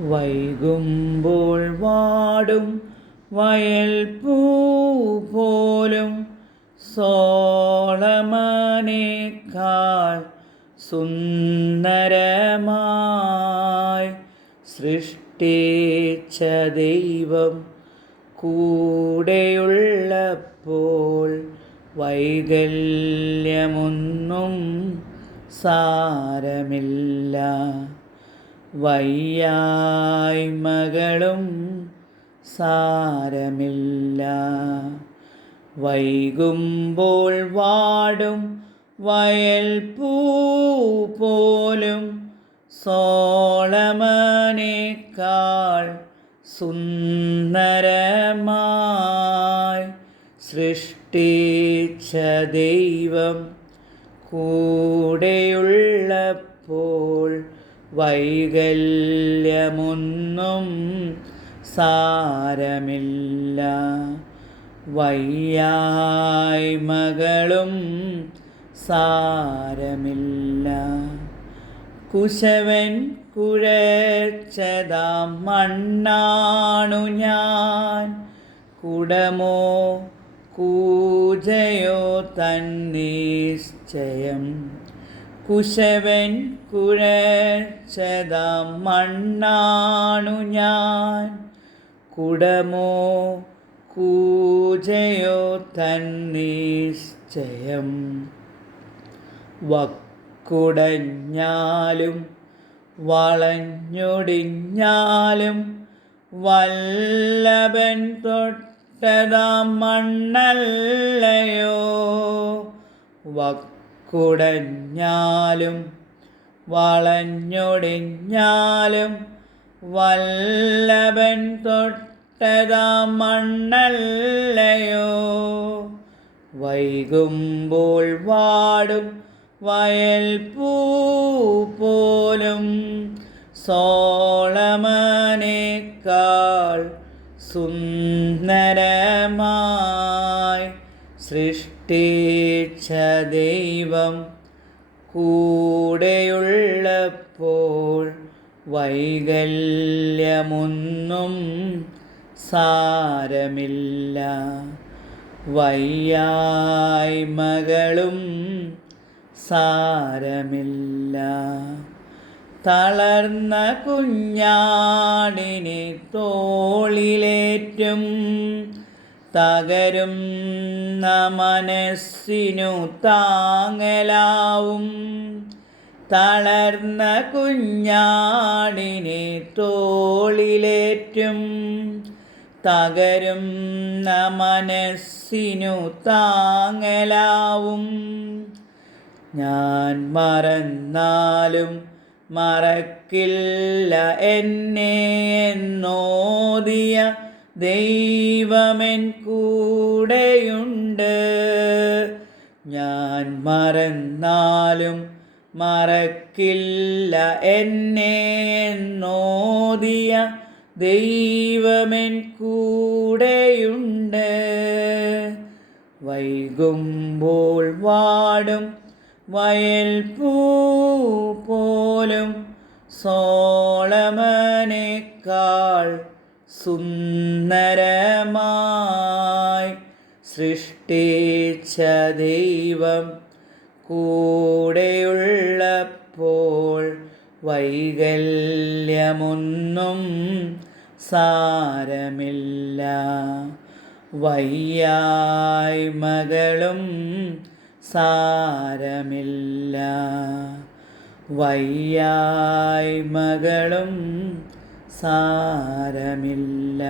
വൈകുമ്പോൾ വാടും വയൽ പൂ പോലും. സോളമനേക്കാൾ സുന്ദരമായി സൃഷ്ടിച്ച ദൈവം കൂടെയുള്ളപ്പോൾ വൈകല്യമൊന്നും സാരമില്ല. വയ്യായ്മകളും സാരമില്ല. വൈകുമ്പോൾ വാടും വയൽ പോലും സോളമനേക്കാൾ സുന്ദരമായി സൃഷ്ടിച്ച ദൈവം കൂടെയുള്ളപ്പോൾ വൈകല്യമൊന്നും സാരമില്ല. വയ്യായ്മകളും സാരമില്ല. കുശവൻ കുഴച്ചതാം മണ്ണാണു ഞാൻ. കുടമോ കൂജയോ തന്നിശ്ചയം കുശവൻ കുഴച്ചതാം മണ്ണാണു ഞാൻ. കുടമോ കൂജയോ തന്നിശ്ചയം വക്കുടഞ്ഞാലും വളഞ്ഞൊടിഞ്ഞാലും വല്ലഭൻ തൊട്ടതാം മണ്ണല്ലയോ. വക്കുടഞ്ഞാലും വളഞ്ഞൊടിഞ്ഞാലും വല്ലഭൻ തൊട്ടതാ മണ്ണല്ലയോ? വൈകുമ്പോൾ വാടും വയൽ പൂ പോലും സോളമനേക്കാൾ സുന്ദരമായി സൃഷ്ടിച്ച ദൈവം കൂടെയുള്ളപ്പോൾ വൈകല്യമൊന്നും സാരമില്ല. വയ്യായ്മകളും സാരമില്ല. തളർന്ന കുഞ്ഞാടിനെ തോളിലേറ്റും തകരും മനസ്സിനു താങ്ങലാവും. തളർന്ന കുഞ്ഞാടിനെ തോളിലേറ്റും. തകരും മനസ്സിനു താങ്ങലാവും. ഞാൻ മറന്നാലും മറക്കില്ല എന്നെ എന്നോദിയ ദൈവമെൻ കൂടെയുണ്ട്. ഞാൻ മറന്നാലും മറക്കില്ല എന്നെ നോദിയ ദൈവമെൻ കൂടെയുണ്ട്. വൈകുമ്പോൾ വാടും വയൽ പൂ പോലും സോളമനേക്കാൾ സുന്ദരമായി സൃഷ്ടിച്ച ദൈവം കൂടെയുള്ളപ്പോൾ വൈകല്യമൊന്നും സാരമില്ല. വയ്യായ്മകളും സാരമില്ല. വയ്യായ്മകളും സാരമില്ല